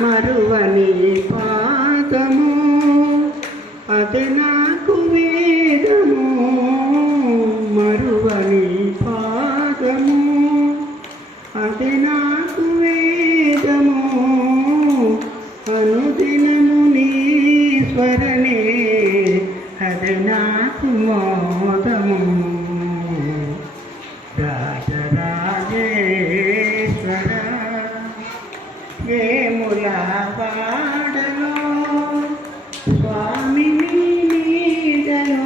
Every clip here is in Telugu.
మరువని పాదము అది నాకు వేదము. మరువని పాదము అది నాకు వేదము. అనుదినము నీ స్వరణే అది నాకు మోదము. ఏముల వాడలో స్వామిని నీడలో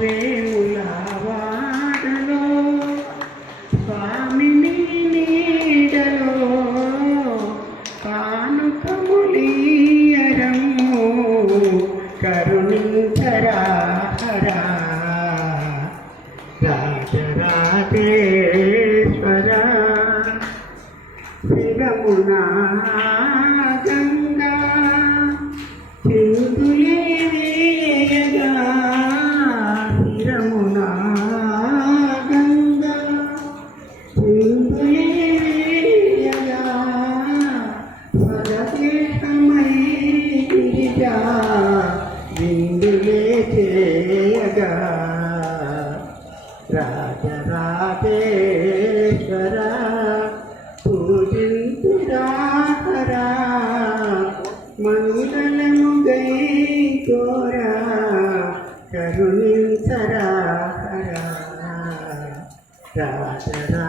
వేముల వాడలో స్వామిని నీడలో కానుకములీయరము కరుణించరా హరా రాజరాజేశ్వర శిరమునా గంగా సింధులే వేయగా శిరమునా గంగా సింధులే వేయగా స్వరశేషమై గిరిజా విందులే చేయగా రాజరాజేశ్వర మంగళము గై కోరా కరుణించరా రాజరాజేశ్వర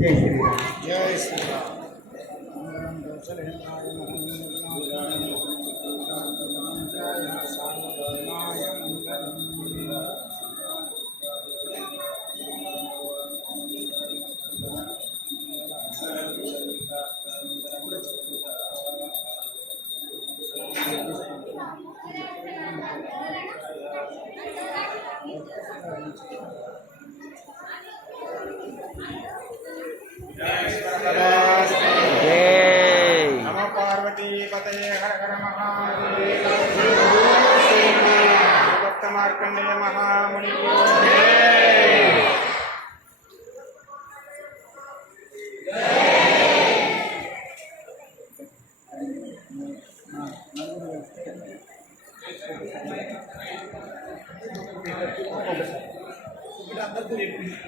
జై శ్రీరామ్. జై శ్రీరామ్. नमो पार्वती हर हर महादेव। भक्तमार्कण्डेय tempo.